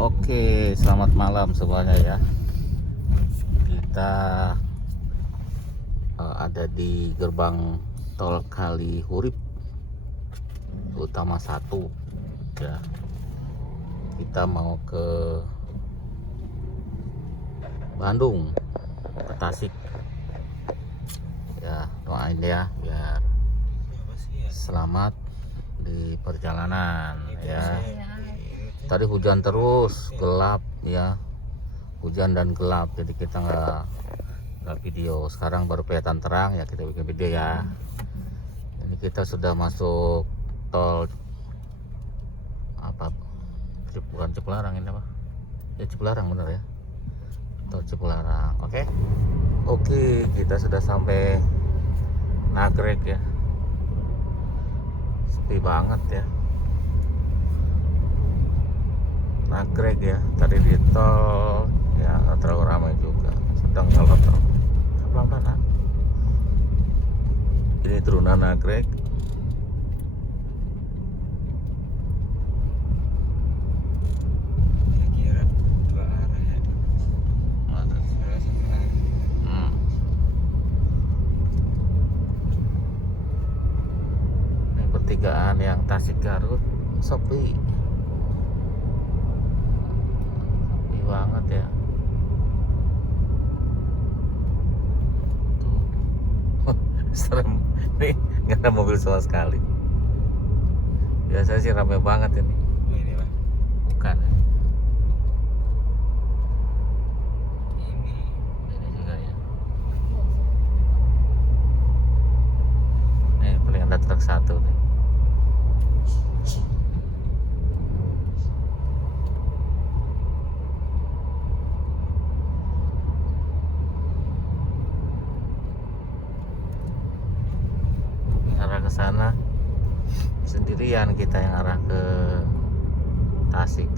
Oke, selamat malam semuanya ya. Kita ada di gerbang tol Kalihurip Utama 1 ya. Kita mau ke Bandung, ke Tasik. Ya, doain ya biar selamat di perjalanan ya. Tadi hujan terus, gelap ya, hujan dan gelap, jadi kita nggak video. Sekarang baru kelihatan terang ya, kita bikin video ya. Ini kita sudah masuk tol apa? Bukan Cipularang ini apa? Ya Cipularang bener ya, tol Cipularang. Oke, kita sudah sampai Nagrek ya. Sepi banget ya. Nagrek ya, tadi di tol ya nggak terlalu ramai juga, sedang kalau tol pelan-pelan. Ini turunan Nagrek. Kira dua arah ya. Ini pertigaan yang Tasik Garut sepi banget ya. Tuh. Serem nih, nggak ada mobil sama sekali. Biasanya sih ramai banget ini. Oh ini Pak. Bukan Ini ini juga ya. Nih paling ada truk satu nih. Arah ke sana sendirian, kita yang arah ke Tasik.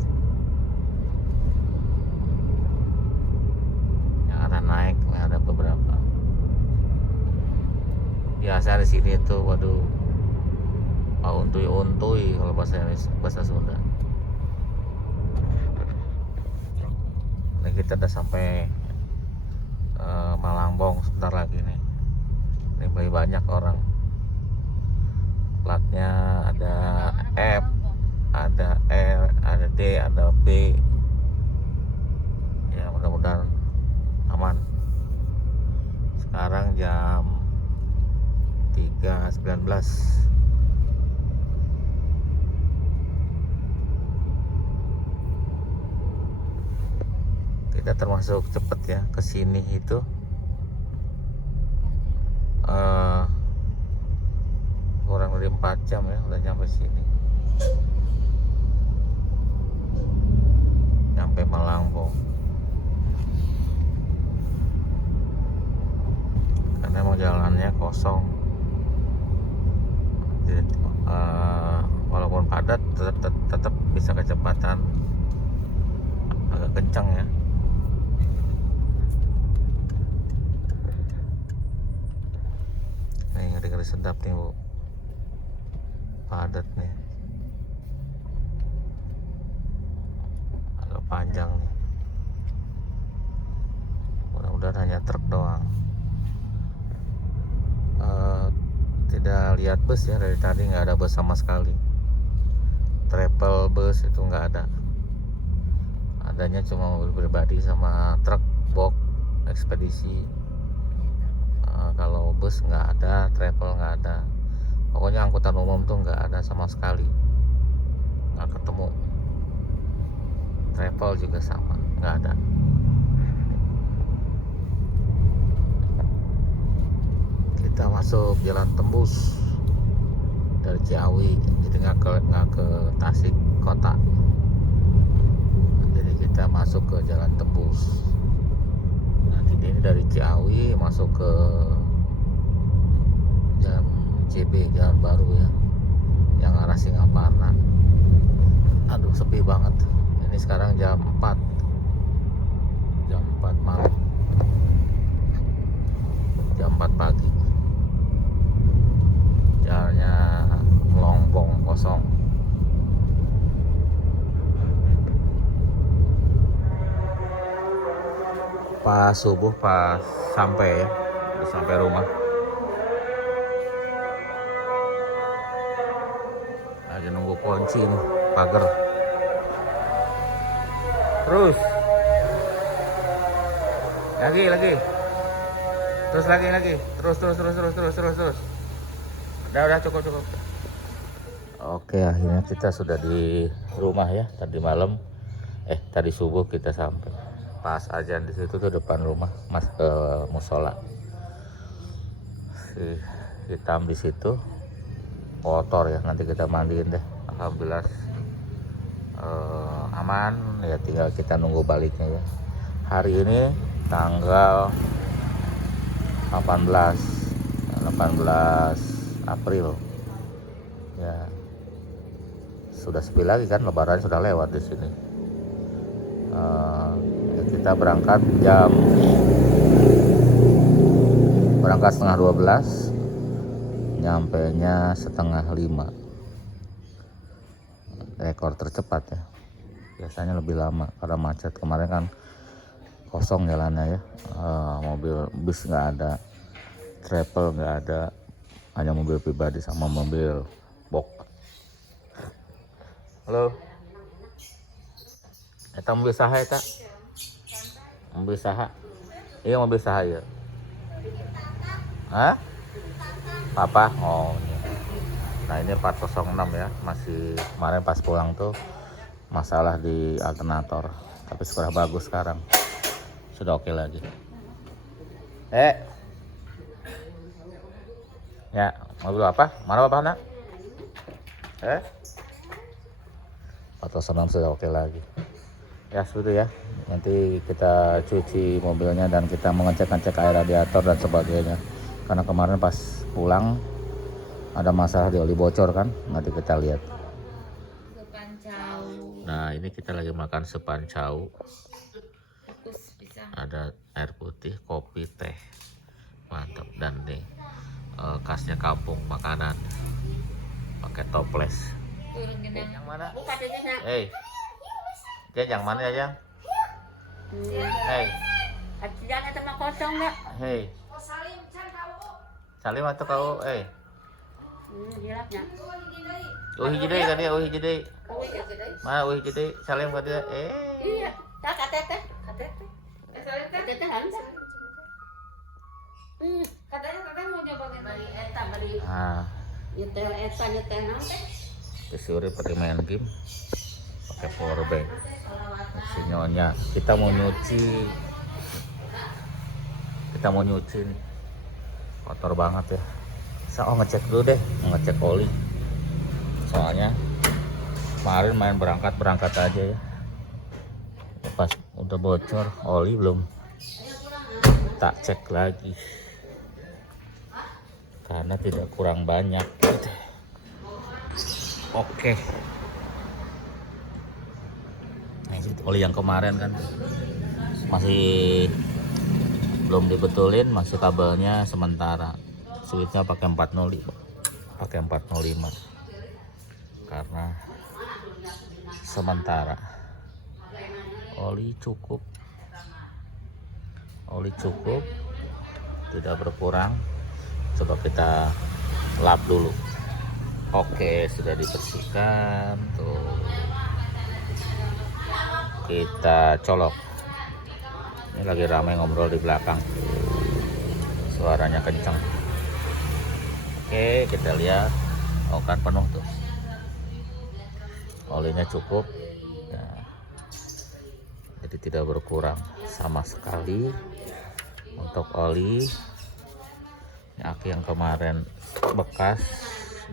Yang arah naik ada beberapa. Biasa di sini tuh, waduh, untuy kalau bahasa Sunda. Nah, kita udah sampai Malangbong sebentar lagi nih. Ini lebih banyak orang. Platnya ada F, ada R, ada D, ada B. Ya mudah-mudahan aman. Sekarang jam 3.19. Kita termasuk cepet ya kesini itu. Kurang dari 4 jam ya udah nyampe sini, nyampe Malangbong. Karena emang jalannya kosong. Jadi, walaupun padat tetap bisa kecepatan agak kencang ya. Nih ngeri-ngeri sedap nih Bu, padat nih, agak panjang nih. Mudah-mudahan hanya truk doang. Tidak lihat bus ya, dari tadi nggak ada bus sama sekali. Travel bus itu nggak ada, adanya cuma mobil pribadi sama truk box ekspedisi. Kalau bus nggak ada, travel nggak ada. Pokoknya angkutan umum tuh nggak ada sama sekali, nggak ketemu. Travel juga sama, nggak ada. Kita masuk jalan tembus dari Ciawi, jadi nggak ke Tasik kota. Jadi kita masuk ke jalan tembus. Nanti ini dari Ciawi masuk ke jalan JB, jalan baru ya, yang arah Singaparna. Aduh sepi banget. Ini sekarang jam 4 malam, jam 4 pagi. Jalannya melompong kosong. pas subuh, pas sampai ya, udah sampai rumah. Lagi nunggu kunci nih, pagar. Terus lagi terus lagi terus. Udah cukup. Oke, akhirnya kita sudah di rumah ya. Tadi subuh kita sampai. Pas azan di situ tuh depan rumah musola. Si hitam di situ kotor ya, nanti kita mandiin deh. Alhamdulillah aman ya, tinggal kita nunggu baliknya ya. Hari ini tanggal 18 April ya, sudah sepi lagi kan, lebaran sudah lewat di sini. Ya kita berangkat setengah 12, nyampenya setengah 5. Rekor tercepat ya, biasanya lebih lama karena macet. Kemarin kan kosong jalannya ya, mobil bus nggak ada, travel nggak ada, hanya mobil pribadi sama mobil box. Halo, eta mobil saha eta? Mobil saha? Iya mobil saha ya. Hah? Papa? Oh iya. Nah ini 406 ya, masih kemarin pas pulang tuh masalah di alternator, tapi sudah bagus sekarang, sudah oke lagi. Ya, mobil apa? Mana bapak nak? 406 sudah oke lagi. Ya seperti ya. Nanti kita cuci mobilnya dan kita mengecek air radiator dan sebagainya. Karena kemarin pas pulang ada masalah di oli bocor kan. Nanti kita lihat. Nah ini kita lagi makan sepancau. Ada air putih, kopi, teh, mantap. Dan nih khasnya kampung makanan, pakai toples. Yang mana? Yang mana ya? Salim atau kau? Uhi jadi kan dia, uhi jadi. Mana uhi jadi? Salim kan dia? Iya, tak katete. Katanya teteh mau nyoba beli eta nyetel nanti. Sore pakai main game, pakai power bank. Sinyonya kita mau nyuci nih, kotor banget ya. Ngecek dulu deh, ngecek oli. Soalnya kemarin main berangkat aja ya. Pas udah bocor oli belum tak cek lagi karena tidak kurang banyak gitu. Oke. Nah, oli yang kemarin kan masih belum dibetulin, masih kabelnya sementara. Switchnya pakai 405, karena sementara. Oli cukup, tidak berkurang. Coba kita lap dulu. Oke, sudah dibersihkan tuh. Kita colok. Ini lagi ramai ngobrol di belakang, suaranya kencang. Oke, kita lihat. Oh kan penuh tuh, olinya cukup ya. Jadi tidak berkurang sama sekali untuk oli. Aki yang kemarin bekas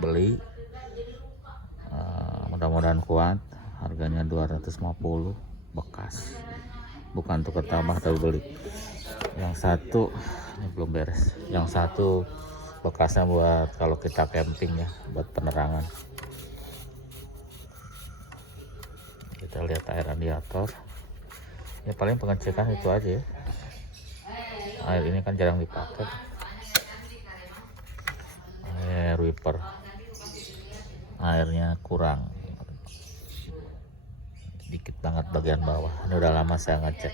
beli, mudah-mudahan kuat. Harganya 250 bekas, bukan tukar tambah tapi beli. Yang satu ini belum beres, yang satu bekasnya buat kalau kita camping ya, buat penerangan. Kita lihat air radiator ya, paling pengecekan itu aja ya. Air ini kan jarang dipakai, air wiper airnya kurang dikit banget bagian bawah. Ini udah lama saya ngecek,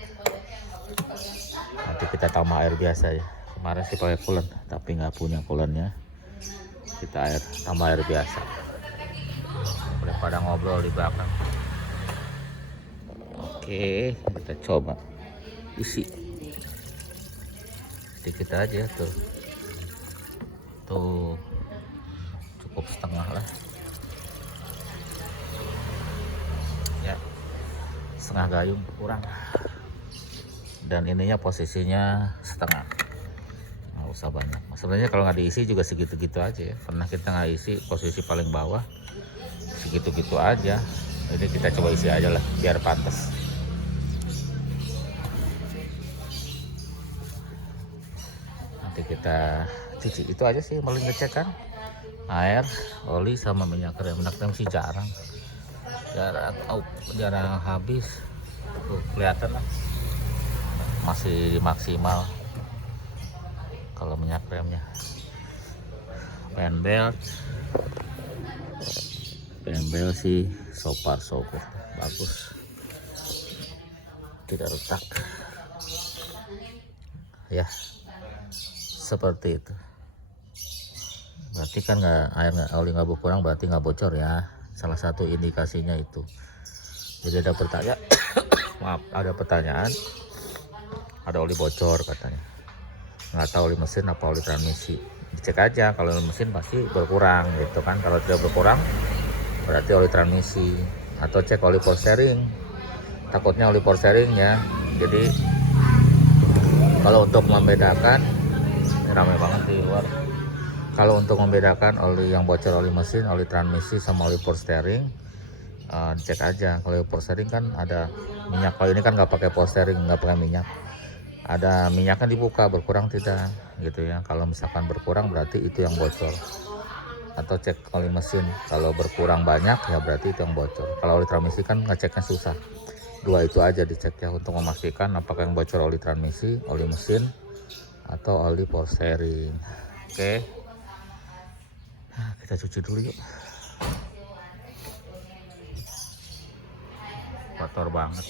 Nanti kita tambah air biasa ya. Kemarin sih pakai coolant tapi nggak punya coolantnya, kita tambah air biasa daripada ngobrol di belakang. Oke, kita coba isi sedikit aja tuh, cukup setengah lah ya, setengah gayung kurang, dan ininya posisinya setengah, nggak usah banyak. Sebenarnya kalau nggak diisi juga segitu-gitu aja ya, pernah kita nggak isi posisi paling bawah segitu-gitu aja. Jadi kita coba isi aja lah biar pantas. Nanti kita cuci, itu aja sih paling ngecek kan, air, oli sama minyak rem. Minyak rem sih jarang habis tuh, kelihatan lah masih maksimal kalau minyak remnya. Penbel sih so far so good, bagus, tidak retak ya, seperti itu. Berarti kan oli nggak berkurang, berarti nggak bocor ya, salah satu indikasinya itu. Jadi ada pertanyaan maaf, ada pertanyaan, ada oli bocor katanya, nggak tahu oli mesin apa oli transmisi. Dicek aja, kalau oli mesin pasti berkurang gitu kan, kalau tidak berkurang berarti oli transmisi, atau cek oli power steering, takutnya oli power steering ya. Jadi kalau untuk membedakan, ini ramai banget di luar, kalau untuk membedakan oli yang bocor oli mesin, oli transmisi sama oli power steering, cek aja. Kalau power steering kan ada minyak, kalau ini kan nggak pakai power steering, nggak pakai minyak, ada minyaknya dibuka, berkurang tidak gitu ya. Kalau misalkan berkurang berarti itu yang bocor. Atau cek oli mesin, kalau berkurang banyak ya berarti itu yang bocor. Kalau oli transmisi kan ngeceknya susah, dua itu aja dicek ya untuk memastikan apakah yang bocor oli transmisi, oli mesin, atau oli power steering. Oke, nah, kita cuci dulu yuk, kotor banget.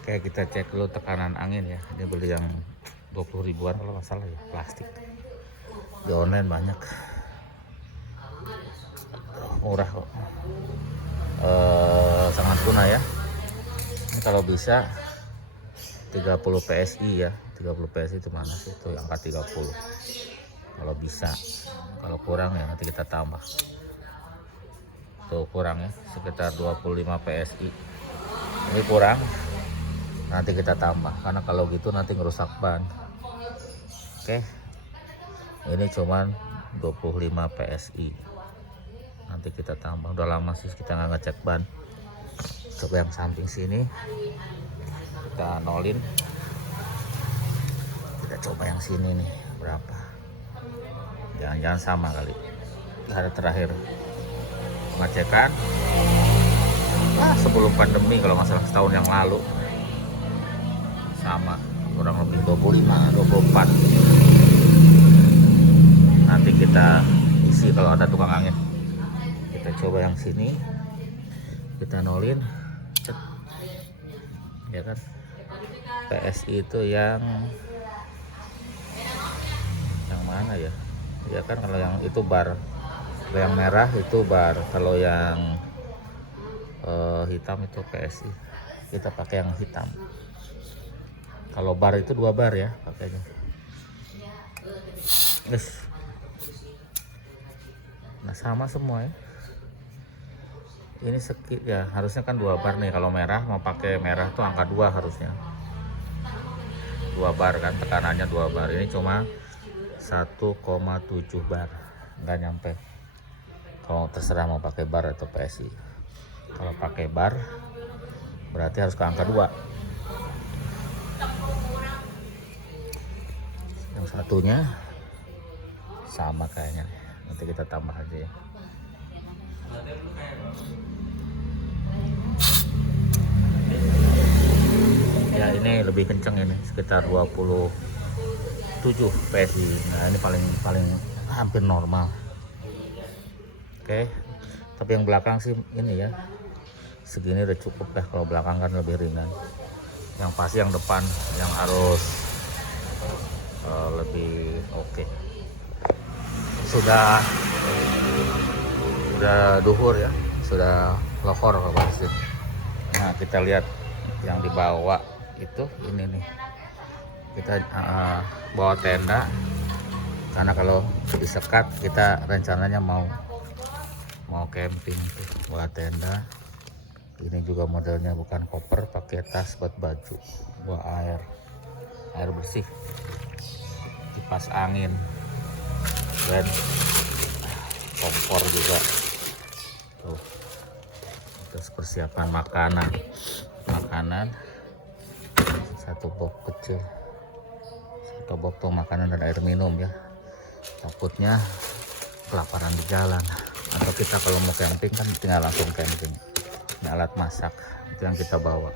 Oke, kita cek dulu tekanan angin ya. Ini beli yang 20 ribuan kalau nggak salah ya, plastik di online banyak, murah kok, sangat guna ya. Ini kalau bisa 30 PSI ya, 30 PSI itu mana sih, itu angka 30 kalau bisa. Kalau kurang ya nanti kita tambah, tuh kurang ya, sekitar 25 PSI. Ini kurang, nanti kita tambah, karena kalau gitu nanti ngerusak ban. Oke, ini cuman 25 PSI, nanti kita tambah. Udah lama sih kita nggak ngecek ban. Coba yang samping sini kita nolin, kita coba yang sini nih berapa, jangan-jangan sama kali. Hari terakhir pengecekan sebelum pandemi, kalau nggak salah setahun yang lalu, sama kurang lebih 25, 24. Nanti kita isi kalau ada tukang angin. Kita coba yang sini, kita nolin, cek ya kan. PSI itu yang mana ya, ya kan. Kalau yang itu bar, kalau yang merah itu bar, kalau yang hitam itu PSI. Kita pakai yang hitam. Kalau bar itu 2 bar ya pakainya. Nah sama semua ya. Ini sekit ya, harusnya kan 2 bar nih. Kalau merah mau pakai merah tuh angka 2 harusnya. 2 bar kan, tekanannya 2 bar. Ini cuma 1,7 bar, nggak nyampe. Kalau terserah mau pakai bar atau PSI. Kalau pakai bar berarti harus ke angka 2. Yang satunya sama kayaknya, nanti kita tambah aja ya. Ya ini lebih kenceng, ini sekitar 27 PSI. Nah ini paling hampir normal. Oke, tapi yang belakang sih ini ya segini udah cukup lah. Kalau belakang kan lebih ringan. yang pasti yang depan yang harus lebih oke. Sudah duhur ya, sudah lohor pasti. Nah kita lihat yang dibawa itu ini nih, kita bawa tenda karena kalau disekat kita rencananya mau camping tuh, bawa tenda. Ini juga modelnya bukan koper, pakai tas buat baju, bawa air bersih, kipas angin, dan kompor juga tuh. Terus persiapan makanan satu box kecil, satu box tuh makanan dan air minum ya, takutnya kelaparan di jalan. Atau kita kalau mau camping kan tinggal langsung camping. Ini alat masak itu yang kita bawa.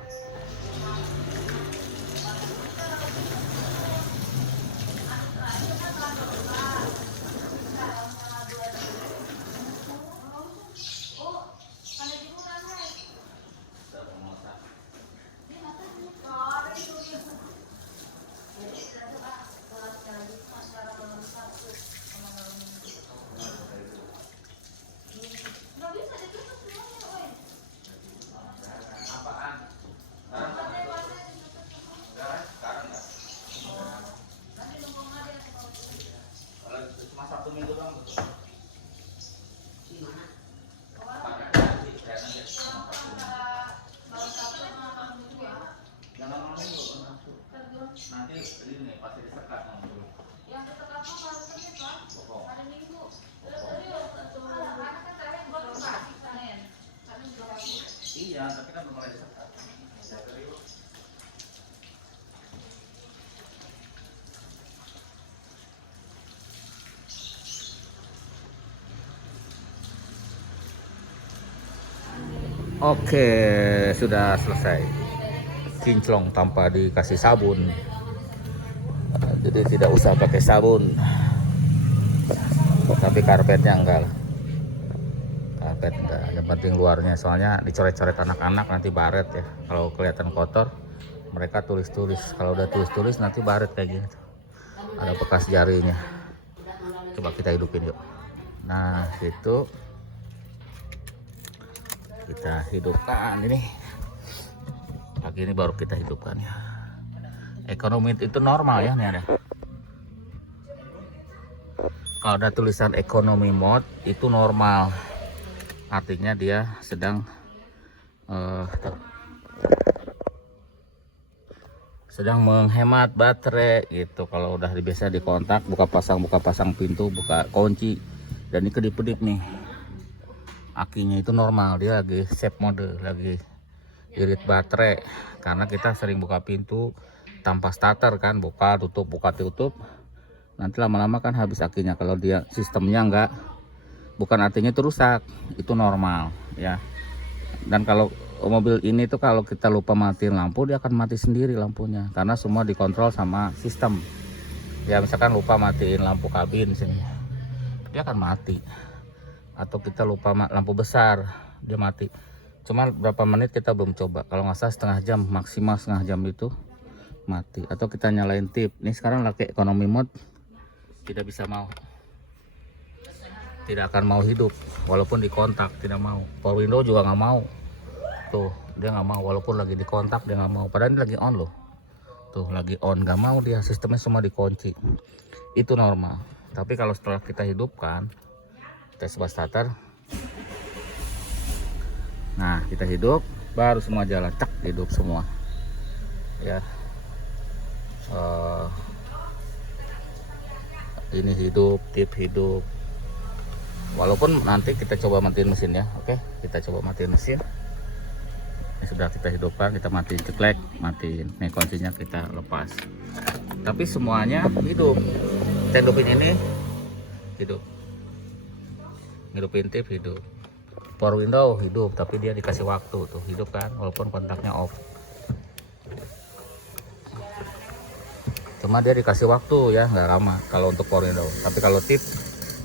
Nanti ini pasti disekat dulu. Yang disekat tuh harus kan? Hari Minggu. Iya, tapi kan belum mulai disekat. Oke, sudah selesai. Kinclong tanpa dikasih sabun, jadi tidak usah pakai sabun. Tapi karpetnya enggak lah, karpet enggak, yang penting luarnya, soalnya dicoret-coret anak-anak nanti baret ya. Kalau kelihatan kotor mereka tulis-tulis, kalau udah tulis-tulis nanti baret kayak gini tuh. Ada bekas jarinya. Coba kita hidupin yuk. Nah itu kita hidupkan ini. Pagi ini baru kita hidupkan ya. Ekonomi itu normal ya nih ada. Kalau ada tulisan ekonomi mode itu normal. Artinya dia sedang menghemat baterai gitu. Kalau udah biasa dikontak, buka pasang pintu, buka kunci, dan ini kedip-kedip nih. Akinya itu normal, dia lagi safe mode, lagi irit baterai, karena kita sering buka pintu tanpa starter kan, buka tutup, nanti lama-lama kan habis akinya. Kalau dia sistemnya enggak, bukan artinya itu rusak, itu normal ya. Dan kalau mobil ini tuh kalau kita lupa matiin lampu, dia akan mati sendiri lampunya, karena semua dikontrol sama sistem ya. Misalkan lupa matiin lampu kabin sini, dia akan mati. Atau kita lupa lampu besar, dia mati. Cuma berapa menit kita belum coba, kalau nggak salah setengah jam, maksimal setengah jam itu mati. Atau kita nyalain tip. Ini sekarang lagi ekonomi mode, tidak bisa mau, tidak akan mau hidup walaupun dikontak, tidak mau. Power window juga nggak mau tuh, dia nggak mau walaupun lagi dikontak, dia nggak mau, padahal ini lagi on loh tuh, lagi on, nggak mau dia, sistemnya semua dikunci. Itu normal. Tapi kalau setelah kita hidupkan, kita coba starter. Nah kita hidup, baru semua jalan, cek hidup semua ya. Ini hidup, tip hidup, walaupun nanti kita coba matiin mesin ya. Oke, kita coba matiin mesin. Ini sudah kita hidupkan, kita matiin, ceklek, matiin. Nih kuncinya kita lepas, tapi semuanya hidup. Kita hidupin ini, hidup, hidupin tip, hidup. Power window hidup, tapi dia dikasih waktu tuh, hidup kan, walaupun kontaknya off. Cuma dia dikasih waktu ya, nggak lama kalau untuk power window. Tapi kalau tip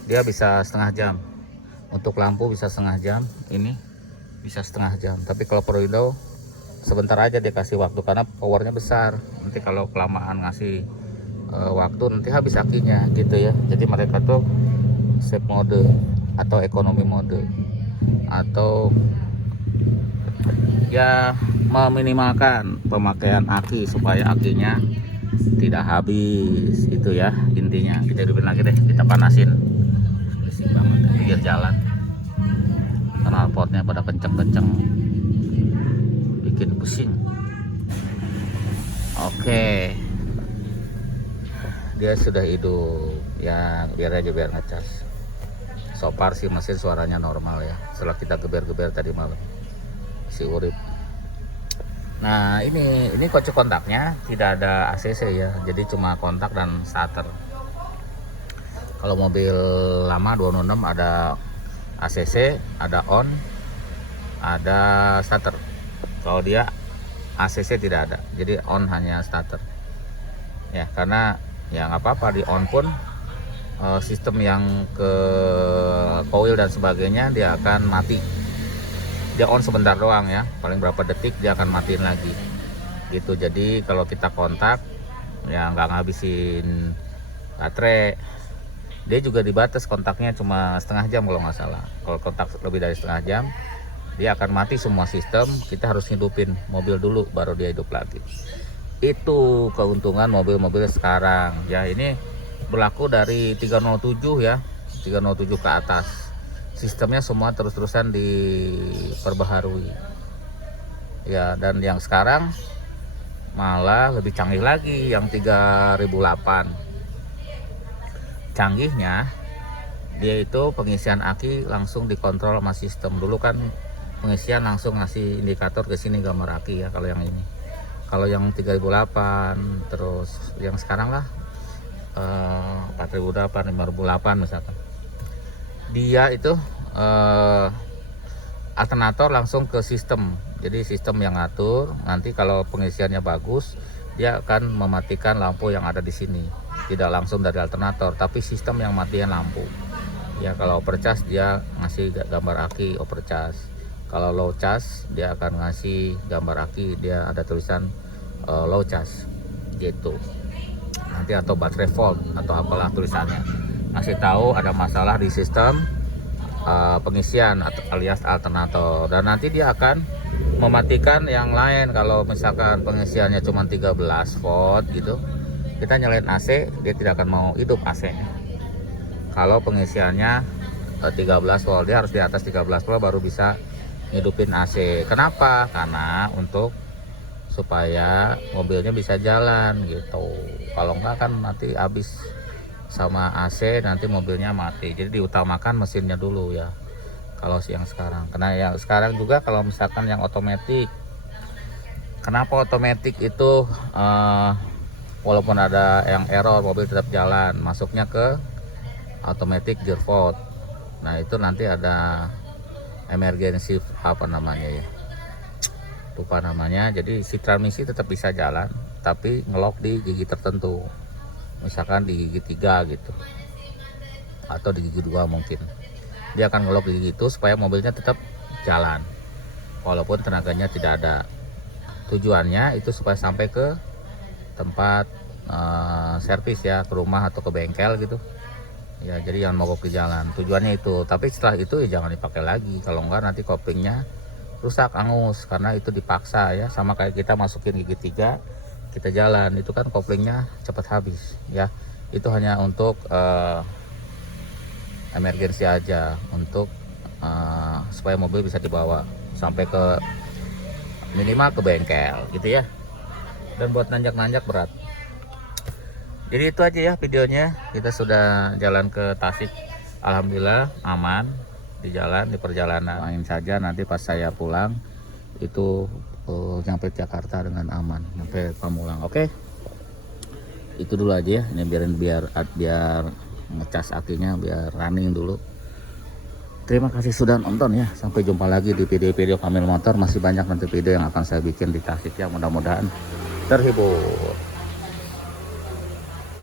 dia bisa setengah jam. Untuk lampu bisa setengah jam, ini bisa setengah jam. Tapi kalau power window sebentar aja dia kasih waktu karena powernya besar. Nanti kalau kelamaan ngasih waktu nanti habis akinya gitu ya. Jadi mereka tuh safe mode atau ekonomi mode atau ya meminimalkan pemakaian aki supaya akinya tidak habis, itu ya intinya. Kita hidupin lagi deh, kita panasin berisik banget di pinggir jalan, knalpotnya pada kenceng-kenceng bikin pusing. Oke, dia sudah hidup ya, biar aja biar ngecas. So far sih mesin suaranya normal ya, setelah kita geber-geber tadi malam si urip. Nah ini kocok kontaknya tidak ada ACC ya, jadi cuma kontak dan starter. Kalau mobil lama 206 ada ACC, ada on, ada starter. Kalau dia ACC tidak ada, jadi on hanya starter ya, karena ya nggak apa-apa di on pun sistem yang ke coil dan sebagainya dia akan mati. Dia on sebentar doang ya, paling berapa detik dia akan matiin lagi gitu. Jadi kalau kita kontak ya nggak ngabisin baterai. Dia juga dibatas kontaknya cuma setengah jam kalau nggak salah. Kalau kontak lebih dari setengah jam dia akan mati semua sistem. Kita harus hidupin mobil dulu baru dia hidup lagi. Itu keuntungan mobil-mobil sekarang ya. Ini berlaku dari 307 ya, 307 ke atas. Sistemnya semua terus-terusan diperbaharui ya, dan yang sekarang malah lebih canggih lagi yang 3008. Canggihnya dia itu pengisian aki langsung dikontrol sama sistem. Dulu kan pengisian langsung ngasih indikator ke sini gambar aki ya kalau yang ini. Kalau yang 3008 terus yang sekarang lah 4008, 5008 misalkan, dia itu alternator langsung ke sistem. Jadi sistem yang ngatur. Nanti kalau pengisiannya bagus dia akan mematikan lampu yang ada di sini, tidak langsung dari alternator tapi sistem yang matiin lampu ya. Kalau overcharge dia ngasih gambar aki overcharge. Kalau low charge dia akan ngasih gambar aki, dia ada tulisan low charge gitu nanti, atau baterai fault atau apalah tulisannya, ngasih tahu ada masalah di sistem pengisian alias alternator. Dan nanti dia akan mematikan yang lain. Kalau misalkan pengisiannya cuma 13 volt gitu, kita nyalain AC dia tidak akan mau hidup AC nya. Kalau pengisiannya 13 volt, dia harus di atas 13 volt baru bisa hidupin AC. Kenapa? Karena untuk supaya mobilnya bisa jalan gitu. Kalau enggak kan nanti habis sama AC, nanti mobilnya mati. Jadi diutamakan mesinnya dulu ya kalau yang sekarang. Karena yang sekarang juga kalau misalkan yang otomatis, kenapa otomatis itu walaupun ada yang error mobil tetap jalan, masuknya ke automatic gear fault. Nah itu nanti ada emergency apa namanya ya, lupa namanya. Jadi si transmisi tetap bisa jalan tapi ngelok di gigi tertentu, misalkan di gigi 3 gitu atau di gigi 2 mungkin. Dia akan ngelok di gigi itu supaya mobilnya tetap jalan walaupun tenaganya tidak ada. Tujuannya itu supaya sampai ke tempat servis ya, ke rumah atau ke bengkel gitu ya. Jadi jangan mogok di jalan, tujuannya itu. Tapi setelah itu ya jangan dipakai lagi, kalau enggak nanti koplingnya rusak, angus, karena itu dipaksa ya. Sama kayak kita masukin gigi 3 kita jalan, itu kan koplingnya cepat habis ya. Itu hanya untuk emergensi aja, untuk supaya mobil bisa dibawa sampai ke minimal ke bengkel gitu ya. Dan buat nanjak-nanjak berat. Jadi itu aja ya videonya. Kita sudah jalan ke Tasik, alhamdulillah aman di jalan, di perjalanan. Main saja nanti pas saya pulang itu nyampe Jakarta dengan aman, nyampe Pamulang. Oke, itu dulu aja ya. Ini biar ngecas akinya, biar running dulu. Terima kasih sudah nonton ya. Sampai jumpa lagi di video-video Kamil Motor. Masih banyak nanti video yang akan saya bikin di Tasik ya. Mudah-mudahan terhibur.